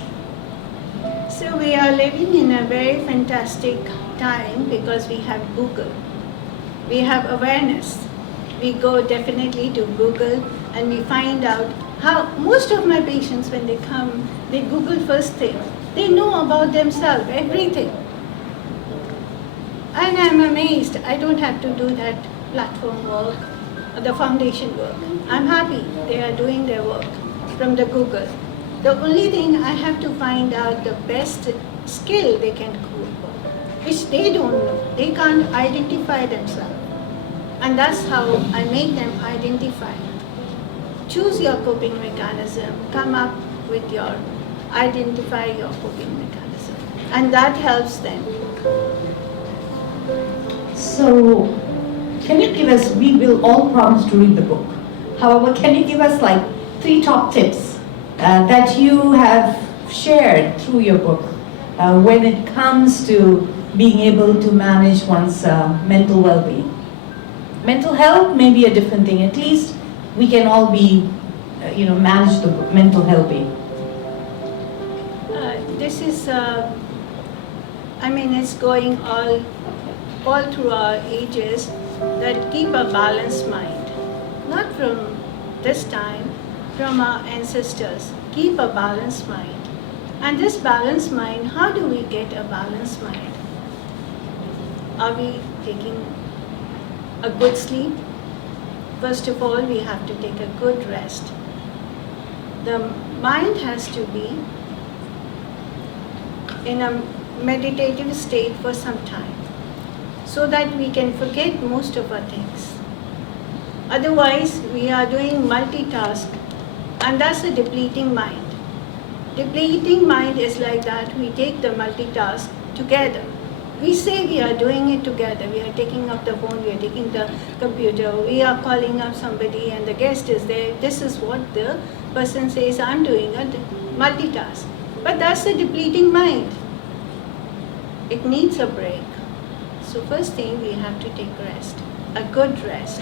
So we are living in a very fantastic time because we have Google. We have awareness. We go definitely to Google and we find out how most of my patients, when they come, they Google first thing. They know about themselves, everything. And I'm amazed. I don't have to do that platform work, or the foundation work. I'm happy they are doing their work from the Google. The only thing I have to find out the best skill they can do, which they don't know. They can't identify themselves. And that's how I make them identify. Choose your coping mechanism, come up with your, identify your coping mechanism. And that helps them. So, can you give us, we will all promise to read the book. However, can you give us like 3 top tips that you have shared through your book when it comes to being able to manage one's mental well-being? Mental health may be a different thing. At least we can all be, manage the mental well-being. This is, it's going all through our ages, that keep a balanced mind. Not from this time, from our ancestors. Keep a balanced mind. And this balanced mind, how do we get a balanced mind? Are we taking a good sleep? First of all, we have to take a good rest. The mind has to be in a meditative state for some time, so that we can forget most of our things. Otherwise, we are doing multitask, and that's a depleting mind. Depleting mind is like that, we take the multitask together. We say we are doing it together. We are taking up the phone, we are taking the computer, we are calling up somebody and the guest is there. This is what the person says, I'm doing a multitask. But that's a depleting mind. It needs a break. So first thing, we have to take rest, a good rest.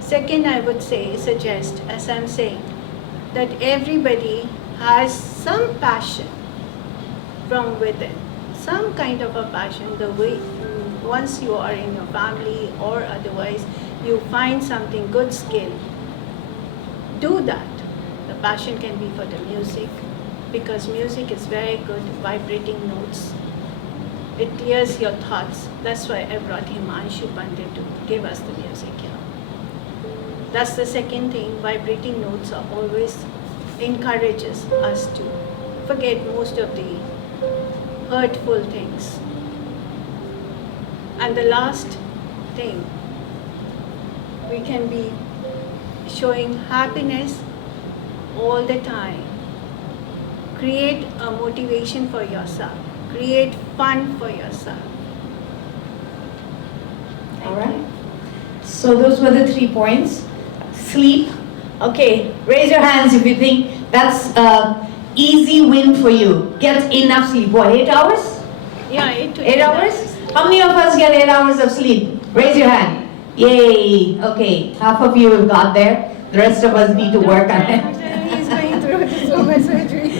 Second, I would suggest, as I'm saying, that everybody has some passion from within, some kind of a passion. The way, once you are in your family or otherwise, you find something good skill, do that. The passion can be for the music, because music is very good, vibrating notes. It clears your thoughts. That's why I brought Himanshu Pandit to give us the music here. That's the second thing. Vibrating notes are always encourages us to forget most of the hurtful things. And the last thing, we can be showing happiness all the time. Create a motivation for yourself. Create fun for yourself. All right. So those were the 3 points. Sleep. Okay, raise your hands if you think that's an easy win for you. Get enough sleep. What, 8 hours? Yeah, 8 to 8 hours? How many of us get 8 hours of sleep? Raise your hand. Yay. Okay, half of you have got there. The rest of us need to work on it. He's going through so much surgery.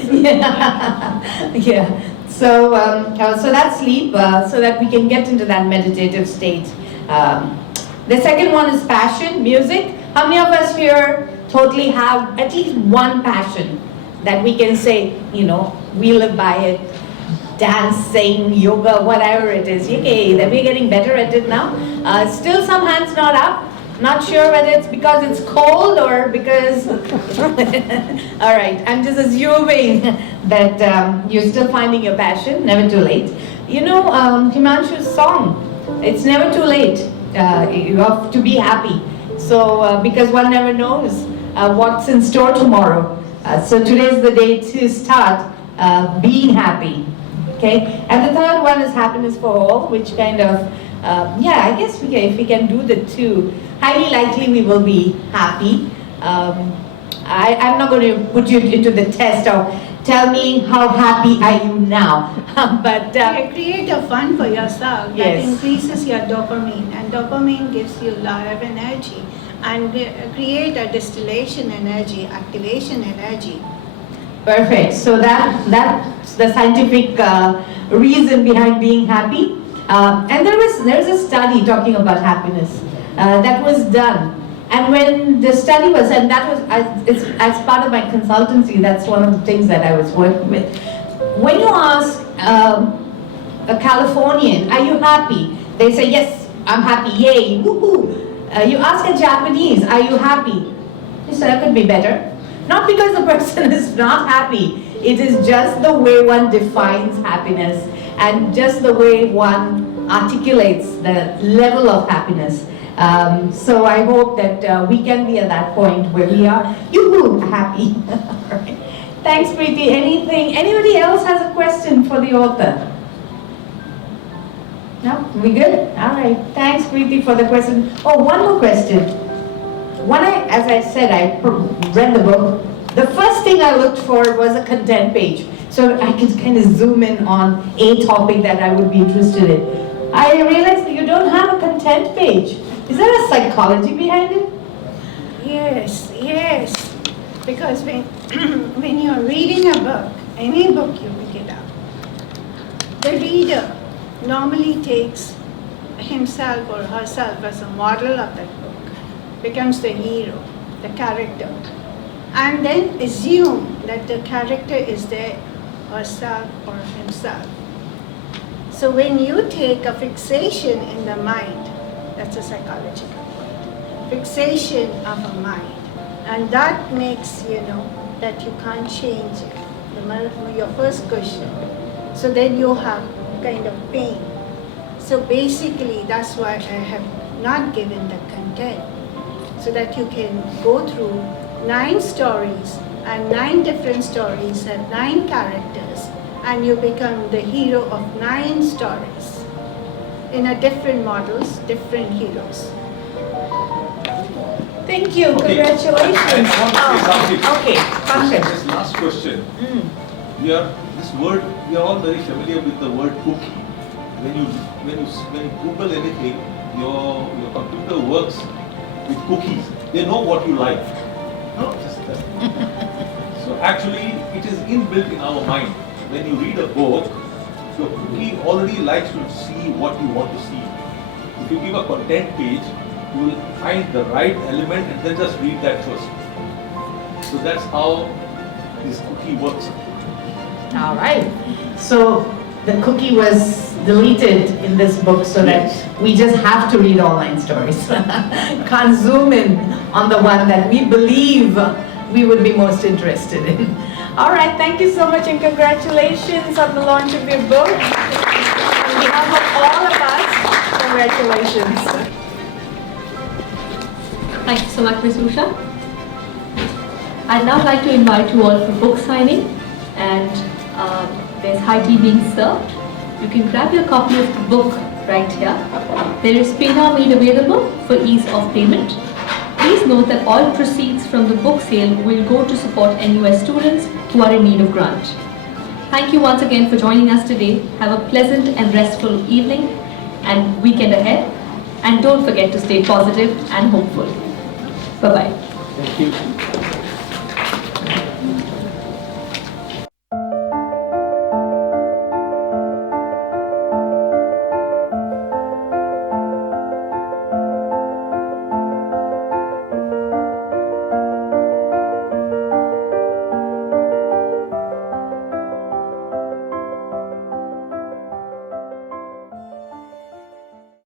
Yeah. So that's sleep, so that we can get into that meditative state. The second one is passion, music. How many of us here totally have at least one passion that we can say, we live by it? Dancing, yoga, whatever it is. Okay, then we're getting better at it now. Still some hands not up. Not sure whether it's because it's cold or because... All right, I'm just assuming that you're still finding your passion, never too late. Himanshu's song, it's never too late. You have to be happy. So, because one never knows what's in store tomorrow. So today's the day to start being happy. Okay, and the third one is happiness for all, which kind of, I guess if we can do the 2, highly likely we will be happy. I'm not going to put you into the test of tell me how happy are you now. But create a fun for yourself that Yes. increases your dopamine, and dopamine gives you a lot of energy, and create a distillation energy, activation energy. perfect. So that's the scientific reason behind being happy. And there's a study talking about happiness that was done. And when the study was, and that was as part of my consultancy, that's one of the things that I was working with. When you ask a Californian, are you happy? They say, yes, I'm happy, yay, woohoo. You ask a Japanese, are you happy? They say, that could be better. Not because the person is not happy, it is just the way one defines happiness and just the way one articulates the level of happiness. So I hope that we can be at that point where we are, yoo-hoo, happy. Right. Thanks, Preeti. Anybody else has a question for the author? No? We good? All right. Thanks, Preeti, for the question. Oh, one more question. As I said, I read the book. The first thing I looked for was a content page, so I could kind of zoom in on a topic that I would be interested in. I realized that you don't have a content page. Is there a psychology behind it? Yes, yes. Because when, when you're reading a book, any book you pick it up, the reader normally takes himself or herself as a model of that book, becomes the hero, the character, and then assume that the character is there herself or himself. So when you take a fixation in the mind, that's a psychological word, fixation of a mind, and that makes you know that you can't change it. Your first question. So then you have kind of pain. So basically that's why I have not given the content, so that you can go through 9 stories, and 9 different stories have 9 characters, and you become the hero of 9 stories in a different models, different heroes. Thank you. Okay. Congratulations. I want to say something. Okay, perfect. This last question. We are all very familiar with the word cookie. When you Google anything, your computer works with cookies. They know what you like. No, just that. So actually, it is inbuilt in our mind. When you read a book, your cookie already likes to see what you want to see. If you give a content page, you will find the right element and then just read that first. So that's how this cookie works. All right. So the cookie was deleted in this book so that we just have to read all 9 stories. Can't zoom in on the one that we believe we would be most interested in. All right. Thank you so much and congratulations on the launch of your book. On behalf of all of us, congratulations. Thank you so much, Ms. Usha. I'd now like to invite you all for book signing, and there's high tea being served. You can grab your copy of the book right here. There is PayNow made available for ease of payment. Please note that all proceeds from the book sale will go to support NUS students who are in need of grant. Thank you once again for joining us today. Have a pleasant and restful evening and weekend ahead. And don't forget to stay positive and hopeful. Bye-bye. Thank you.